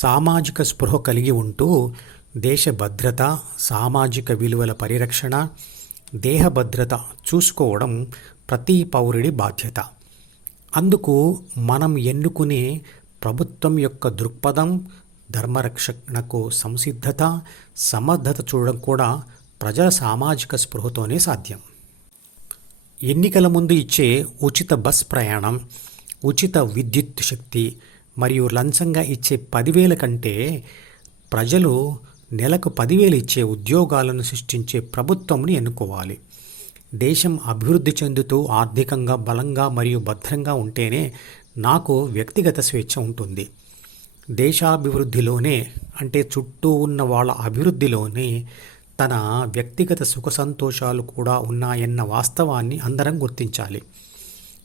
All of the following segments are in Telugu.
సామాజిక స్పృహ కలిగి ఉంటూ దేశ భద్రత, సామాజిక విలువల పరిరక్షణ, దేహ భద్రత చూసుకోవడం ప్రతి పౌరుడి బాధ్యత. అందుకు మనం ఎన్నుకునే ప్రభుత్వం యొక్క దృక్పథం, ధర్మరక్షణకు సంసిద్ధత, సమర్థత చూడడం కూడా ప్రజల సామాజిక స్పృహతోనే సాధ్యం. ఎన్నికల ముందు ఇచ్చే ఉచిత బస్ ప్రయాణం, ఉచిత విద్యుత్ శక్తి మరియు లంచంగా ఇచ్చే 10,000 కంటే ప్రజలు నెలకు 10,000 ఇచ్చే ఉద్యోగాలను సృష్టించే ప్రభుత్వంని ఎన్నుకోవాలి. దేశం అభివృద్ధి చెందుతూ ఆర్థికంగా బలంగా మరియు భద్రంగా ఉంటేనే నాకు వ్యక్తిగత స్వేచ్ఛ ఉంటుంది. దేశాభివృద్ధిలోనే, అంటే చుట్టూ ఉన్న వాళ్ళ అభివృద్ధిలోనే తన వ్యక్తిగత సుఖ సంతోషాలు కూడా ఉన్నాయన్న వాస్తవాన్ని అందరం గుర్తించాలి.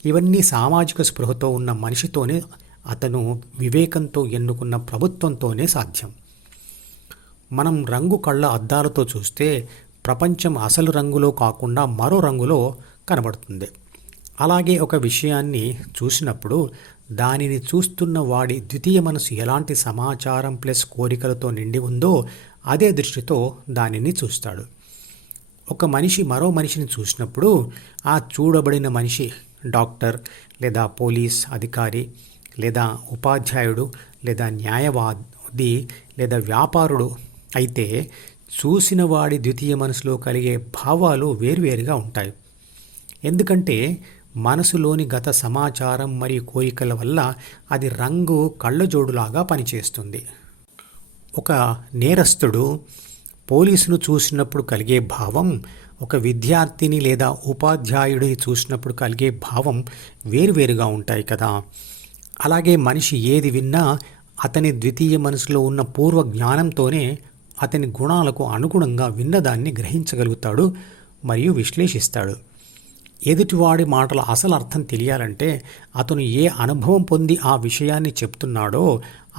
ఇవన్నీ సామాజిక స్పృహతో ఉన్న మనిషితోనే, అతను వివేకంతో ఎన్నుకున్న ప్రభుత్వంతోనే సాధ్యం. మనం రంగు కళ్ళ అద్దాలతో చూస్తే ప్రపంచం అసలు రంగులో కాకుండా మరో రంగులో కనబడుతుంది. అలాగే ఒక విషయాన్ని చూసినప్పుడు దానిని చూస్తున్న వాడి ద్వితీయ మనసు ఎలాంటి సమాచారం ప్లస్ కోరికలతో నిండి ఉందో అదే దృష్టితో దానిని చూస్తాడు. ఒక మనిషి మరో మనిషిని చూసినప్పుడు ఆ చూడబడిన మనిషి డాక్టర్ లేదా పోలీస్ అధికారి లేదా ఉపాధ్యాయుడు లేదా న్యాయవాది లేదా వ్యాపారుడు అయితే చూసిన వాడి ద్వితీయ మనసులో కలిగే భావాలు వేర్వేరుగా ఉంటాయి. ఎందుకంటే మనసులోని గత సమాచారం మరియు కోరికల వల్ల అది రంగు కళ్ళజోడులాగా పనిచేస్తుంది. ఒక నేరస్తుడు పోలీసును చూసినప్పుడు కలిగే భావం, ఒక విద్యార్థిని లేదా ఉపాధ్యాయుడిని చూసినప్పుడు కలిగే భావం వేరువేరుగా ఉంటాయి కదా. అలాగే మనిషి ఏది విన్నా అతని ద్వితీయ మనసులో ఉన్న పూర్వ జ్ఞానంతోనే అతని గుణాలకు అనుగుణంగా విన్నదాన్ని గ్రహించగలుగుతాడు మరియు విశ్లేషిస్తాడు. ఎదుటివాడి మాటల అసలు అర్థం తెలియాలంటే అతను ఏ అనుభవం పొంది ఆ విషయాన్ని చెప్తున్నాడో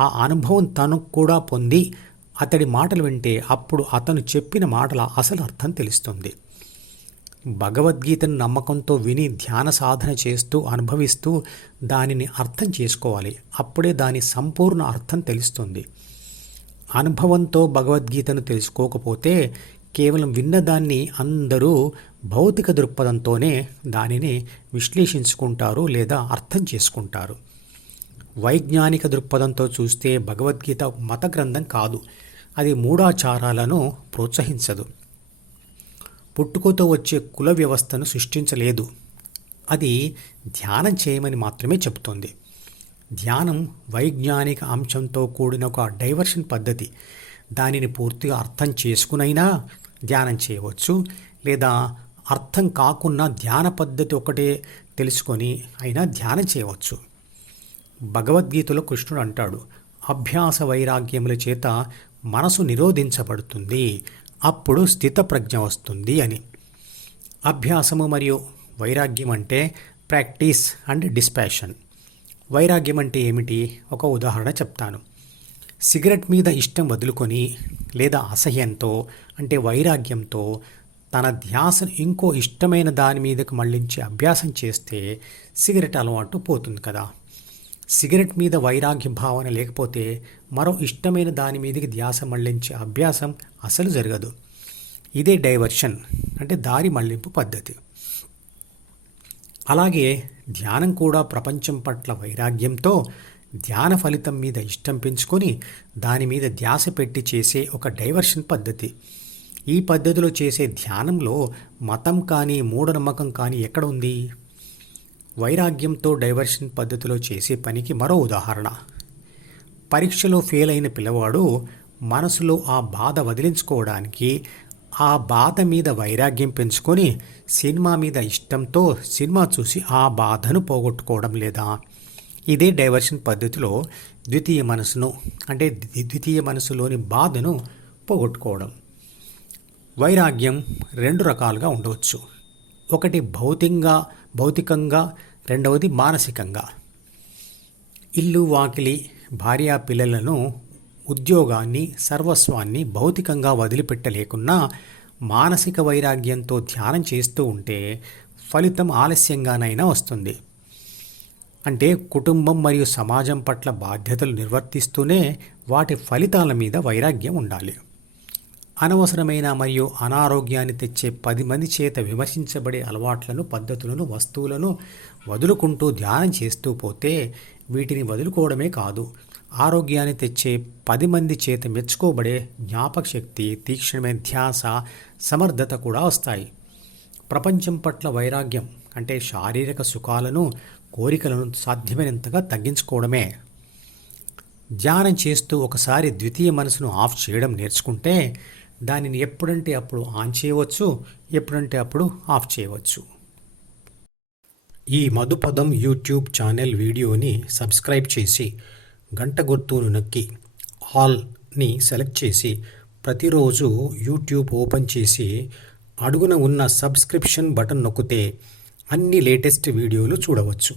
ఆ అనుభవం తను కూడా పొంది అతడి మాటలు వింటే అప్పుడు అతను చెప్పిన మాటల అసలు అర్థం తెలుస్తుంది. భగవద్గీతను నమ్మకంతో విని ధ్యాన సాధన చేస్తూ అనుభవిస్తూ దానిని అర్థం చేసుకోవాలి. అప్పుడే దాని సంపూర్ణ అర్థం తెలుస్తుంది. అనుభవంతో భగవద్గీతను తెలుసుకోకపోతే కేవలం విన్నదాన్ని అందరూ భౌతిక దృక్పథంతోనే దానిని విశ్లేషించుకుంటారు లేదా అర్థం చేసుకుంటారు. వైజ్ఞానిక దృక్పథంతో చూస్తే భగవద్గీత మత గ్రంథం కాదు. అది మూఢాచారాలను ప్రోత్సహించదు. పుట్టుకతో వచ్చే కుల వ్యవస్థను సృష్టించలేదు. అది ధ్యానం చేయమని మాత్రమే చెబుతోంది. ధ్యానం వైజ్ఞానిక అంశంతో కూడిన ఒక డైవర్షన్ పద్ధతి. దానిని పూర్తిగా అర్థం చేసుకునైనా ధ్యానం చేయవచ్చు, లేదా అర్థం కాకున్నా ధ్యాన పద్ధతి ఒకటే తెలుసుకొని అయినా ధ్యానం చేయవచ్చు. భగవద్గీతలో కృష్ణుడు అంటాడు, అభ్యాస వైరాగ్యముల చేత మనసు నిరోధించబడుతుంది, అప్పుడు స్థితప్రజ్ఞ వస్తుంది అని. అభ్యాసము మరియు వైరాగ్యం అంటే ప్రాక్టీస్ అండ్ డిస్పాషన్. వైరాగ్యం అంటే ఏమిటి? ఒక ఉదాహరణ చెప్తాను. సిగరెట్ మీద ఇష్టం వదులుకొని లేదా అసహ్యంతో అంటే వైరాగ్యంతో తన ధ్యాసను ఇంకో ఇష్టమైన దాని మీదకు మళ్లించి అభ్యాసం చేస్తే సిగరెట్ అలవాటు పోతుంది కదా. సిగరెట్ మీద వైరాగ్య భావన లేకపోతే మరో ఇష్టమైన దాని మీదకి ధ్యాస మళ్లించే అభ్యాసం అసలు జరగదు. ఇదే డైవర్షన్ అంటే దారి మళ్లింపు పద్ధతి. అలాగే ధ్యానం కూడా ప్రపంచం పట్ల వైరాగ్యంతో ధ్యాన ఫలితం మీద ఇష్టం పెంచుకొని దాని మీద ధ్యాస పెట్టి చేసే ఒక డైవర్షన్ పద్ధతి. ఈ పద్ధతిలో చేసే ధ్యానంలో మతం కానీ మూఢనమ్మకం కానీ ఎక్కడ ఉంది? వైరాగ్యంతో డైవర్షన్ పద్ధతిలో చేసే పనికి మరో ఉదాహరణ. పరీక్షలో ఫెయిల్ అయిన పిల్లవాడు మనసులో ఆ బాధ వదిలించుకోవడానికి ఆ బాధ మీద వైరాగ్యం పెంచుకొని సినిమా మీద ఇష్టంతో సినిమా చూసి ఆ బాధను పోగొట్టుకోవడం లేదా? ఇదే డైవర్షన్ పద్ధతిలో ద్వితీయ మనసును అంటే ద్వితీయ మనసులోని బాధను పోగొట్టుకోవడం. వైరాగ్యం 2 రకాలుగా ఉండవచ్చు. ఒకటి భౌతికంగా, రెండవది మానసికంగా. ఇల్లు వాకిలి, భార్యా పిల్లలను, ఉద్యోగాన్ని, సర్వస్వాన్ని భౌతికంగా వదిలిపెట్టలేకున్నా మానసిక వైరాగ్యంతో ధ్యానం చేస్తూ ఉంటే ఫలితం ఆలస్యంగానైనా వస్తుంది. అంటే కుటుంబం మరియు సమాజం పట్ల బాధ్యతలు నిర్వర్తిస్తూనే వాటి ఫలితాల మీద వైరాగ్యం ఉండాలి. అనవసరమైన మరియు అనారోగ్యాన్ని తెచ్చే 10 మంది చేత విమర్శించబడే అలవాట్లను, పద్ధతులను, వస్తువులను వదులుకుంటూ ధ్యానం చేస్తూ పోతే వీటిని వదులుకోవడమే కాదు, ఆరోగ్యాన్ని తెచ్చే 10 మంది చేత మెచ్చుకోబడే జ్ఞాపక శక్తి, తీక్షణమైన ధ్యాస, సమర్థత కూడా వస్తాయి. ప్రపంచం పట్ల వైరాగ్యం అంటే శారీరక సుఖాలను, కోరికలను సాధ్యమైనంతగా తగ్గించుకోవడమే. ధ్యానం చేస్తూ ఒకసారి ద్వితీయ మనసును ఆఫ్ చేయడం నేర్చుకుంటే దానిని ఎప్పుడంటే అప్పుడు ఆన్ చేయవచ్చు, ఎప్పుడంటే అప్పుడు ఆఫ్ చేయవచ్చు. ఈ మధుపదం యూట్యూబ్ ఛానల్ వీడియోని సబ్స్క్రైబ్ చేసి గంట గుర్తును నొక్కి ఆల్ని సెలెక్ట్ చేసి ప్రతిరోజు యూట్యూబ్ ఓపెన్ చేసి అడుగున ఉన్న సబ్స్క్రిప్షన్ బటన్ నొక్కితే అన్ని లేటెస్ట్ వీడియోలు చూడవచ్చు.